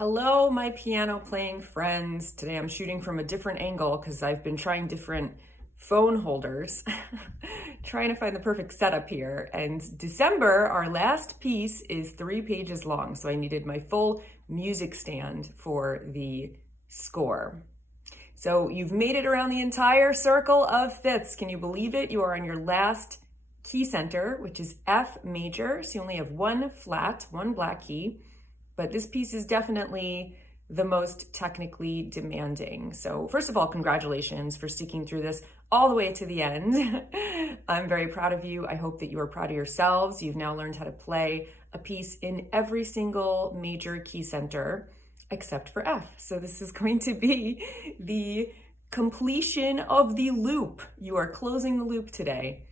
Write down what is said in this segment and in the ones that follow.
Hello, my piano playing friends. Today I'm shooting from a different angle because I've been trying different phone holders, trying to find the perfect setup here. And December, our last piece, is 3 pages long, so I needed my full music stand for the score. So you've made it around the entire circle of fifths. Can you believe it? You are on your last key center, which is F major. So you only have one flat, one black key. But this piece is definitely the most technically demanding. So first of all, congratulations for sticking through this all the way to the end. I'm very proud of you. I hope that you are proud of yourselves. You've now learned how to play a piece in every single major key center except for F. So this is going to be the completion of the loop. You are closing the loop today.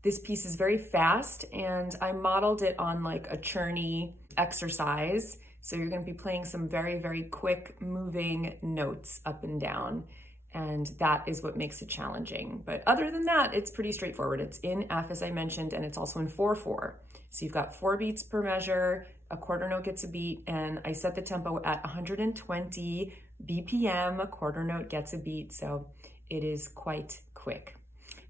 This piece is very fast and I modeled it on like a Czerny exercise. So you're going to be playing some very, very quick moving notes up and down. And that is what makes it challenging. But other than that, it's pretty straightforward. It's in F, as I mentioned, and it's also in 4/4. So you've got 4 beats per measure, a quarter note gets a beat, and I set the tempo at 120 BPM, a quarter note gets a beat. So it is quite quick.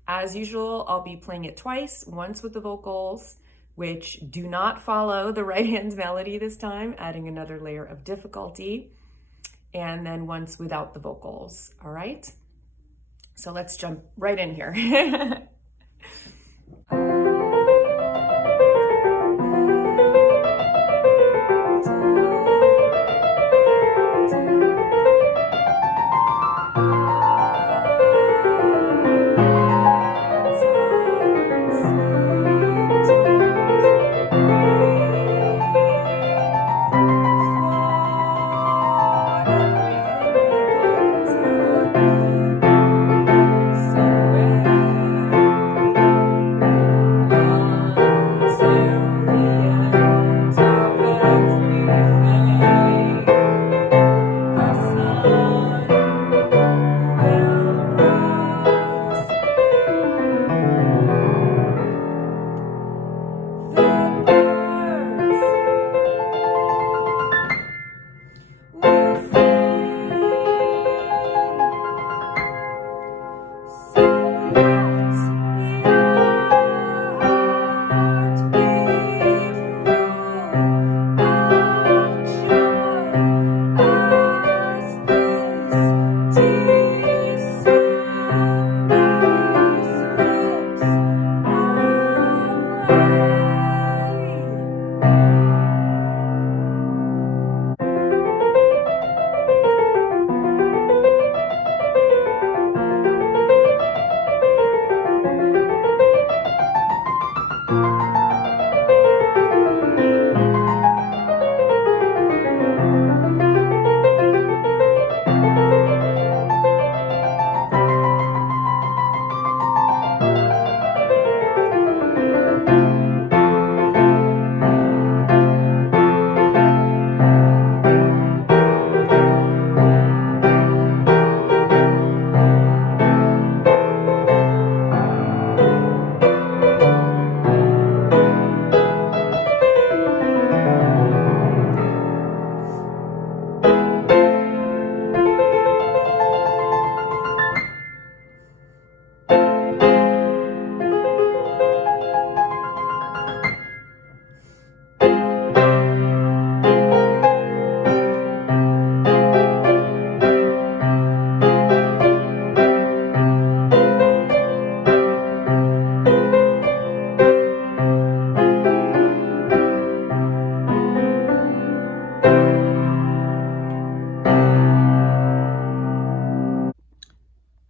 As usual, I'll be playing it twice, once with the vocals, which do not follow the right hand melody this time, adding another layer of difficulty, and then once without the vocals, all right? So let's jump right in here.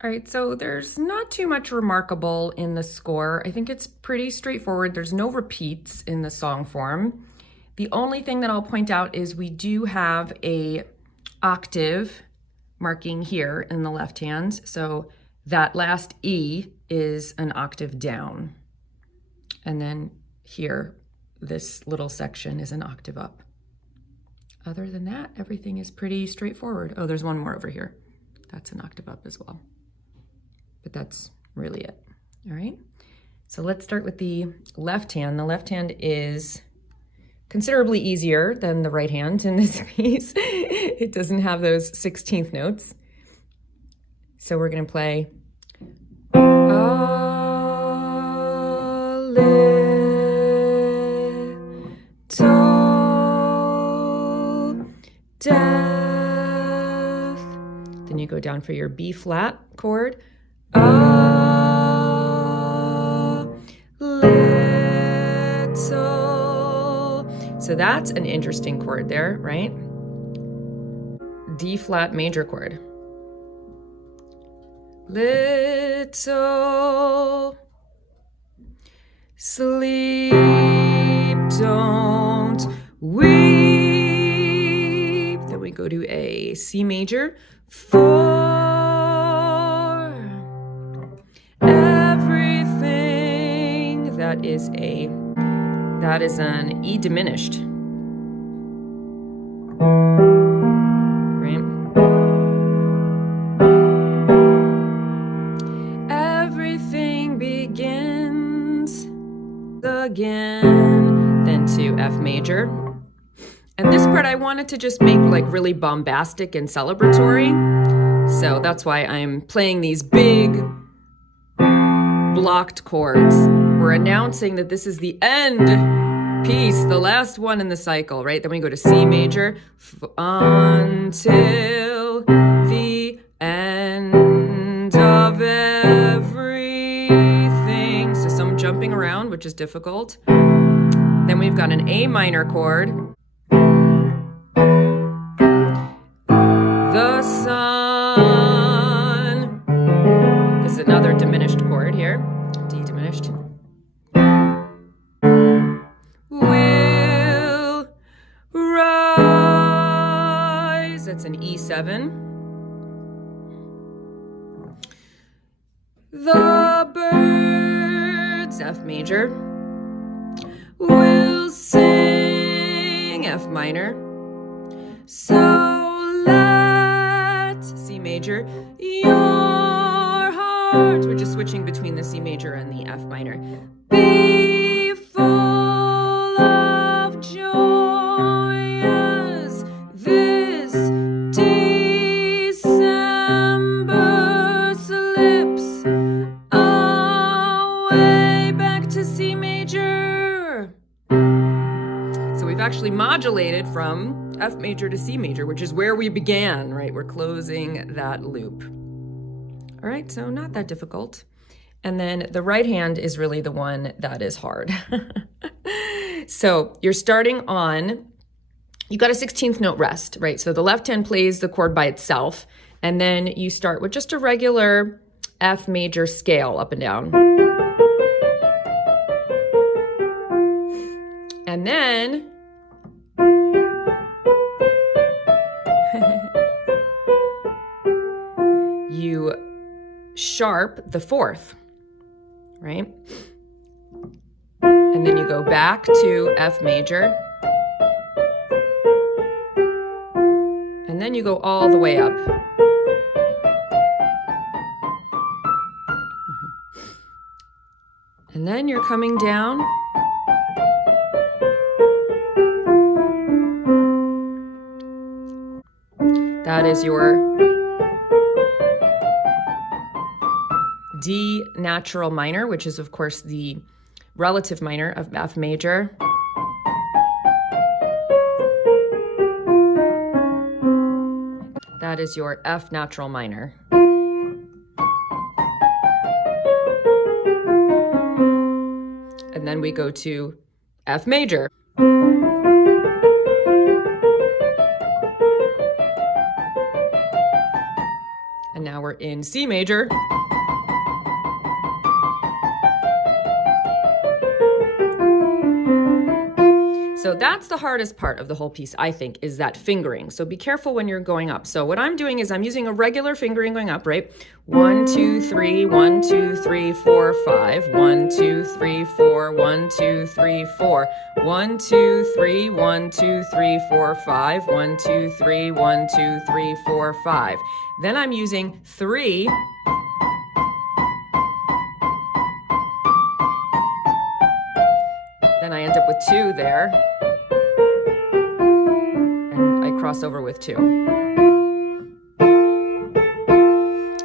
All right, so there's not too much remarkable in the score. I think it's pretty straightforward. There's no repeats in the song form. The only thing that I'll point out is we do have a octave marking here in the left hand. So that last E is an octave down. And then here, this little section is an octave up. Other than that, everything is pretty straightforward. Oh, there's one more over here. That's an octave up as well. But that's really it, all right? So let's start with the left hand. The left hand is considerably easier than the right hand in this piece. It doesn't have those 16th notes. So we're going to play a little death. Then you go down for your B flat chord. A little. So that's an interesting chord there, right? D flat major chord. Little sleep, don't weep. Then we go to a C major. For everything, that is an E diminished. Right? Everything begins again. Then to F major. And this part I wanted to just make like really bombastic and celebratory. So that's why I'm playing these big blocked chords. We're announcing that this is the end piece, the last one in the cycle, right? Then we go to C major until the end of everything. So some jumping around, which is difficult. Then we've got an A minor chord. The sun. This is another diminished chord here. D diminished. Will rise. That's an E7. The birds, F major, will sing, F minor. So let, C major, your heart, we're just switching between the C major and the F minor, be full of joy as this December slips away back to C major. So we've actually modulated from F major to C major, which is where we began, right? We're closing that loop. All right, so not that difficult. And then the right hand is really the one that is hard. So you're starting on, you got a 16th note rest, right? So the left hand plays the chord by itself, and then you start with just a regular F major scale up and down. And then you sharp the fourth, right? And then you go back to F major. And then you go all the way up. And then you're coming down. That is your D natural minor, which is of course the relative minor of F major. That is your F natural minor. And then we go to F major. And now we're in C major. So that's the hardest part of the whole piece, I think, is that fingering. So be careful when you're going up. So what I'm doing is I'm using a regular fingering going up, right? 1, 2, 3, 1, 2, 3, 4, 5. 1, 2, 3, 4, 1, 2, 3, 4. 1, 2, 3, 1, 2, 3, 4, 5. 1, 2, 3, 1, 2, 3, 4, 5. Then I'm using 3. Then I end up with 2 there. cross over with too.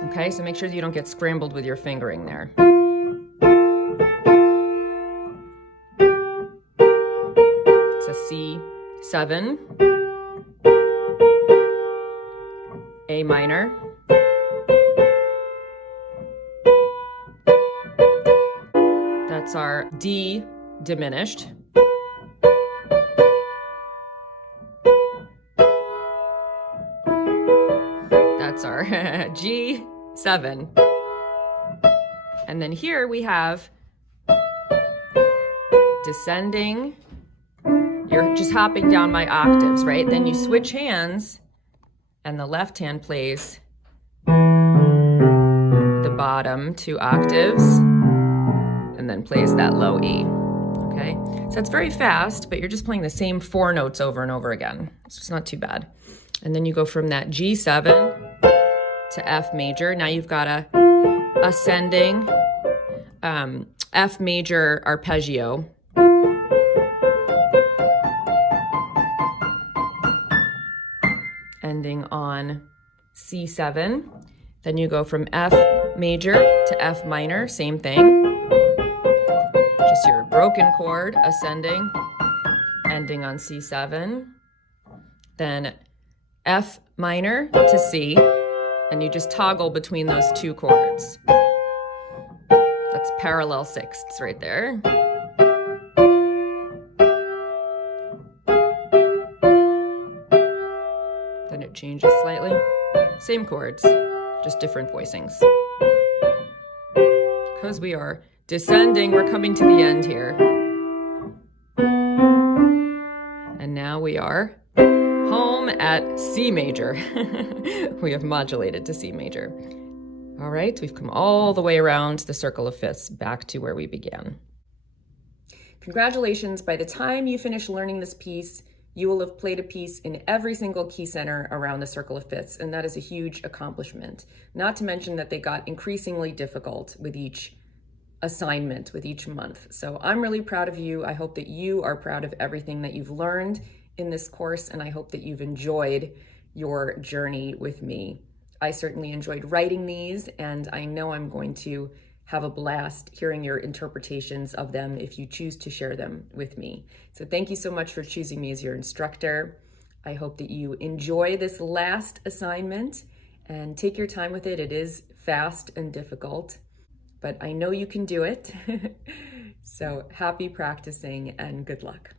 Okay, so make sure that you don't get scrambled with your fingering there. It's a C7, A minor, that's our D diminished, that's our G7, and then here we have descending. You're just hopping down my octaves, right? Then you switch hands and the left hand plays the bottom 2 octaves and then plays that low E, okay? So it's very fast, but you're just playing the same 4 notes over and over again. So it's not too bad. And then you go from that G7 to F major. Now you've got a ascending F major arpeggio. Ending on C7. Then you go from F major to F minor, same thing. Just your broken chord ascending, ending on C7. Then F minor to C, and you just toggle between those 2 chords. That's parallel sixths right there. Then it changes slightly. Same chords, just different voicings. Because we are descending, we're coming to the end here. And now we are home at C major. We have modulated to C major. All right, we've come all the way around the circle of fifths back to where we began. Congratulations, by the time you finish learning this piece, you will have played a piece in every single key center around the circle of fifths, and that is a huge accomplishment. Not to mention that they got increasingly difficult with each assignment, with each month. So I'm really proud of you. I hope that you are proud of everything that you've learned in this course, and I hope that you've enjoyed your journey with me. I certainly enjoyed writing these, and I know I'm going to have a blast hearing your interpretations of them if you choose to share them with me. So thank you so much for choosing me as your instructor. I hope that you enjoy this last assignment and take your time with it. It is fast and difficult, but I know you can do it. So happy practicing and good luck.